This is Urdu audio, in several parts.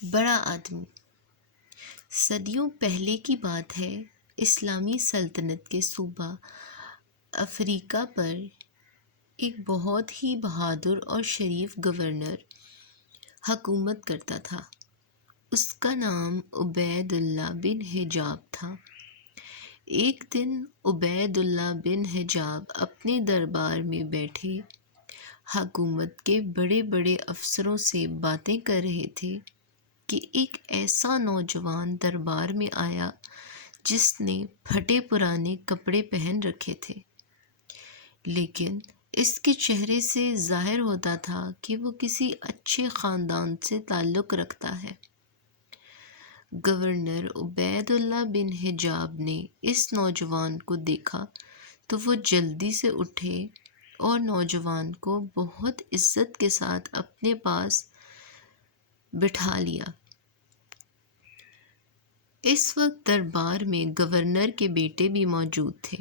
بڑا آدمی۔ صدیوں پہلے کی بات ہے، اسلامی سلطنت کے صوبہ افریقہ پر ایک بہت ہی بہادر اور شریف گورنر حکومت کرتا تھا۔ اس کا نام عبید اللہ بن حجاب تھا۔ ایک دن عبید اللہ بن حجاب اپنے دربار میں بیٹھے حکومت کے بڑے بڑے افسروں سے باتیں کر رہے تھے کہ ایک ایسا نوجوان دربار میں آیا جس نے پھٹے پرانے کپڑے پہن رکھے تھے، لیکن اس کے چہرے سے ظاہر ہوتا تھا کہ وہ کسی اچھے خاندان سے تعلق رکھتا ہے۔ گورنر عبید اللہ بن حجاب نے اس نوجوان کو دیکھا تو وہ جلدی سے اٹھے اور نوجوان کو بہت عزت کے ساتھ اپنے پاس بٹھا لیا۔ اس وقت دربار میں گورنر کے بیٹے بھی موجود تھے۔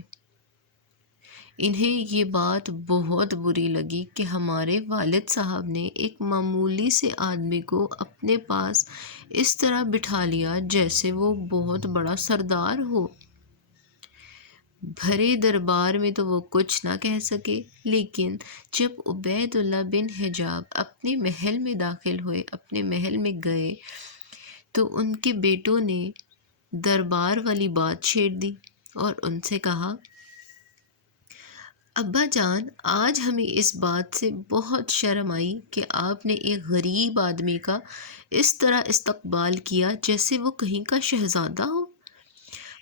انہیں یہ بات بہت بری لگی کہ ہمارے والد صاحب نے ایک معمولی سے آدمی کو اپنے پاس اس طرح بٹھا لیا جیسے وہ بہت بڑا سردار ہو۔ بھرے دربار میں تو وہ کچھ نہ کہہ سکے، لیکن جب عبید اللہ بن حجاب اپنے محل میں داخل ہوئے، اپنے محل میں گئے، تو ان کے بیٹوں نے دربار والی بات چھیڑ دی اور ان سے کہا، ابا جان، آج ہمیں اس بات سے بہت شرم آئی کہ آپ نے ایک غریب آدمی کا اس طرح استقبال کیا جیسے وہ کہیں کا شہزادہ ہو۔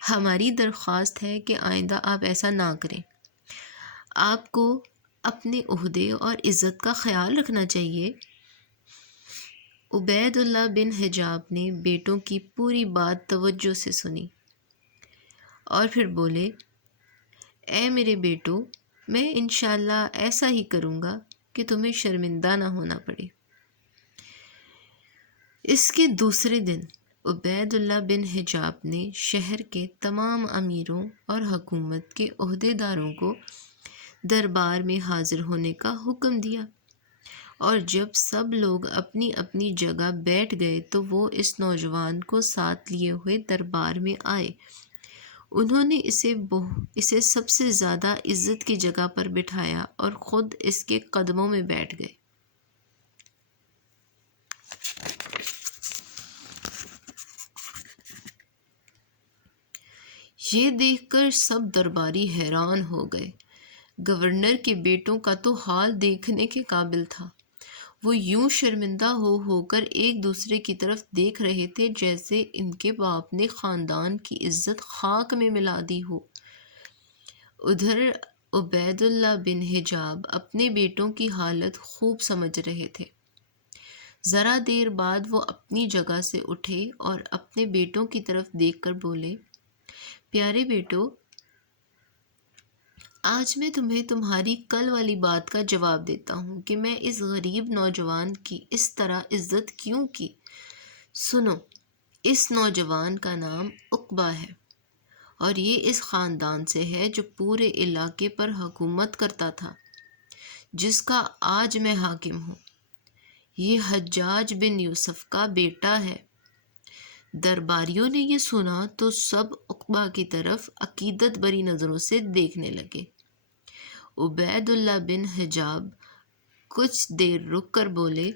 ہماری درخواست ہے کہ آئندہ آپ ایسا نہ کریں۔ آپ کو اپنے عہدے اور عزت کا خیال رکھنا چاہیے۔ عبید اللہ بن حجاب نے بیٹوں کی پوری بات توجہ سے سنی اور پھر بولے، اے میرے بیٹو، میں انشاءاللہ ایسا ہی کروں گا کہ تمہیں شرمندہ نہ ہونا پڑے۔ اس کے دوسرے دن عبید اللہ بن حجاب نے شہر کے تمام امیروں اور حکومت کے عہدیداروں کو دربار میں حاضر ہونے کا حکم دیا، اور جب سب لوگ اپنی اپنی جگہ بیٹھ گئے تو وہ اس نوجوان کو ساتھ لیے ہوئے دربار میں آئے۔ انہوں نے اسے سب سے زیادہ عزت کی جگہ پر بٹھایا اور خود اس کے قدموں میں بیٹھ گئے۔ یہ دیکھ کر سب درباری حیران ہو گئے۔ گورنر کے بیٹوں کا تو حال دیکھنے کے قابل تھا۔ وہ یوں شرمندہ ہو کر ایک دوسرے کی طرف دیکھ رہے تھے جیسے ان کے باپ نے خاندان کی عزت خاک میں ملا دی ہو۔ ادھر عبید اللہ بن حجاب اپنے بیٹوں کی حالت خوب سمجھ رہے تھے۔ ذرا دیر بعد وہ اپنی جگہ سے اٹھے اور اپنے بیٹوں کی طرف دیکھ کر بولے، پیارے بیٹو، آج میں تمہیں تمہاری کل والی بات کا جواب دیتا ہوں کہ میں اس غریب نوجوان کی اس طرح عزت کیوں کی۔ سنو، اس نوجوان کا نام عقبہ ہے اور یہ اس خاندان سے ہے جو پورے علاقے پر حکومت کرتا تھا، جس کا آج میں حاکم ہوں۔ یہ حجاج بن یوسف کا بیٹا ہے۔ درباریوں نے یہ سنا تو سب عقبہ کی طرف عقیدت بری نظروں سے دیکھنے لگے۔ عبید اللہ بن حجاب کچھ دیر رک کر بولے،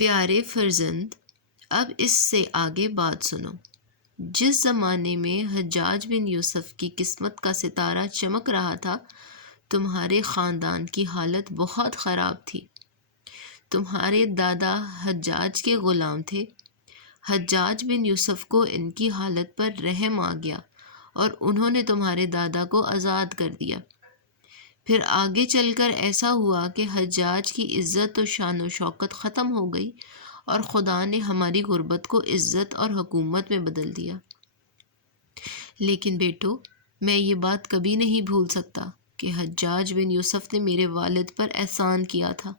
پیارے فرزند، اب اس سے آگے بات سنو۔ جس زمانے میں حجاج بن یوسف کی قسمت کا ستارہ چمک رہا تھا، تمہارے خاندان کی حالت بہت خراب تھی۔ تمہارے دادا حجاج کے غلام تھے۔ حجاج بن یوسف کو ان کی حالت پر رحم آ گیا اور انہوں نے تمہارے دادا کو آزاد کر دیا۔ پھر آگے چل کر ایسا ہوا کہ حجاج کی عزت و شان و شوکت ختم ہو گئی اور خدا نے ہماری غربت کو عزت اور حکومت میں بدل دیا۔ لیکن بیٹو، میں یہ بات کبھی نہیں بھول سکتا کہ حجاج بن یوسف نے میرے والد پر احسان کیا تھا۔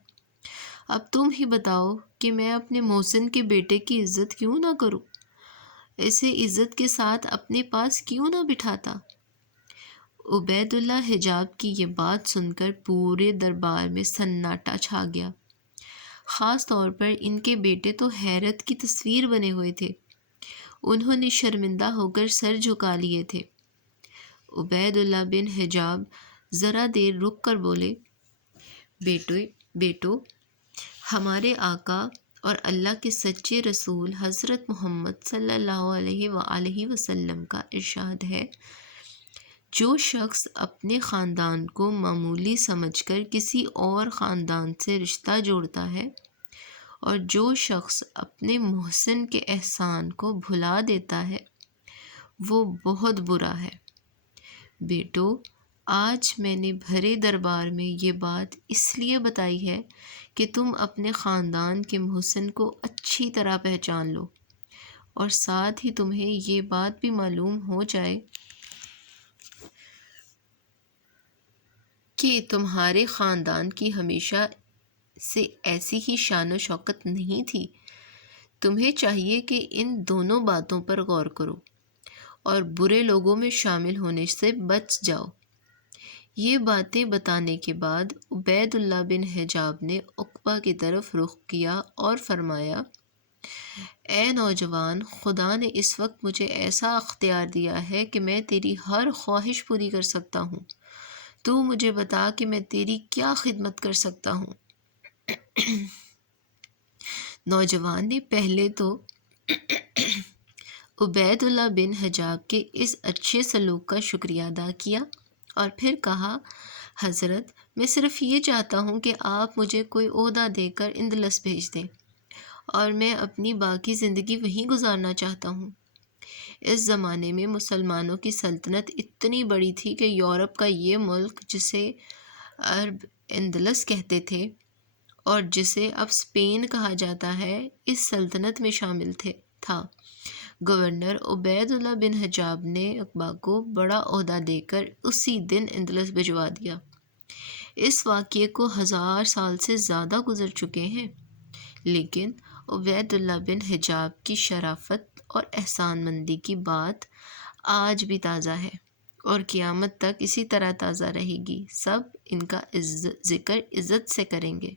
اب تم ہی بتاؤ کہ میں اپنے محسن کے بیٹے کی عزت کیوں نہ کروں، اسے عزت کے ساتھ اپنے پاس کیوں نہ بٹھاتا۔ عبید اللہ حجاب کی یہ بات سن کر پورے دربار میں سناٹا چھا گیا۔ خاص طور پر ان کے بیٹے تو حیرت کی تصویر بنے ہوئے تھے۔ انہوں نے شرمندہ ہو کر سر جھکا لیے تھے۔ عبید اللہ بن حجاب ذرا دیر رک کر بولے، بیٹو، ہمارے آقا اور اللہ کے سچے رسول حضرت محمد صلی اللہ علیہ وآلہ وسلم کا ارشاد ہے، جو شخص اپنے خاندان کو معمولی سمجھ کر کسی اور خاندان سے رشتہ جوڑتا ہے اور جو شخص اپنے محسن کے احسان کو بھلا دیتا ہے وہ بہت برا ہے۔ بیٹو، آج میں نے بھرے دربار میں یہ بات اس لیے بتائی ہے کہ تم اپنے خاندان کے محسن کو اچھی طرح پہچان لو، اور ساتھ ہی تمہیں یہ بات بھی معلوم ہو جائے کہ تمہارے خاندان کی ہمیشہ سے ایسی ہی شان و شوکت نہیں تھی۔ تمہیں چاہیے کہ ان دونوں باتوں پر غور کرو اور برے لوگوں میں شامل ہونے سے بچ جاؤ۔ یہ باتیں بتانے کے بعد عبید اللہ بن حجاب نے عقبہ کی طرف رخ کیا اور فرمایا، اے نوجوان، خدا نے اس وقت مجھے ایسا اختیار دیا ہے کہ میں تیری ہر خواہش پوری کر سکتا ہوں۔ تو مجھے بتا کہ میں تیری کیا خدمت کر سکتا ہوں؟ نوجوان نے پہلے تو عبید اللہ بن حجاب کے اس اچھے سلوک کا شکریہ ادا کیا اور پھر کہا، حضرت، میں صرف یہ چاہتا ہوں کہ آپ مجھے کوئی عہدہ دے کر اندلس بھیج دیں اور میں اپنی باقی زندگی وہیں گزارنا چاہتا ہوں۔ اس زمانے میں مسلمانوں کی سلطنت اتنی بڑی تھی کہ یورپ کا یہ ملک، جسے عرب اندلس کہتے تھے اور جسے اب اسپین کہا جاتا ہے، اس سلطنت میں شامل تھا۔ گورنر عبید اللہ بن حجاب نے عقبہ کو بڑا عہدہ دے کر اسی دن اندلس بھجوا دیا۔ اس واقعے کو 1000 سال سے زیادہ گزر چکے ہیں، لیکن عبید اللہ بن حجاب کی شرافت اور احسان مندی کی بات آج بھی تازہ ہے اور قیامت تک اسی طرح تازہ رہے گی۔ سب ان کا ذکر عزت سے کریں گے۔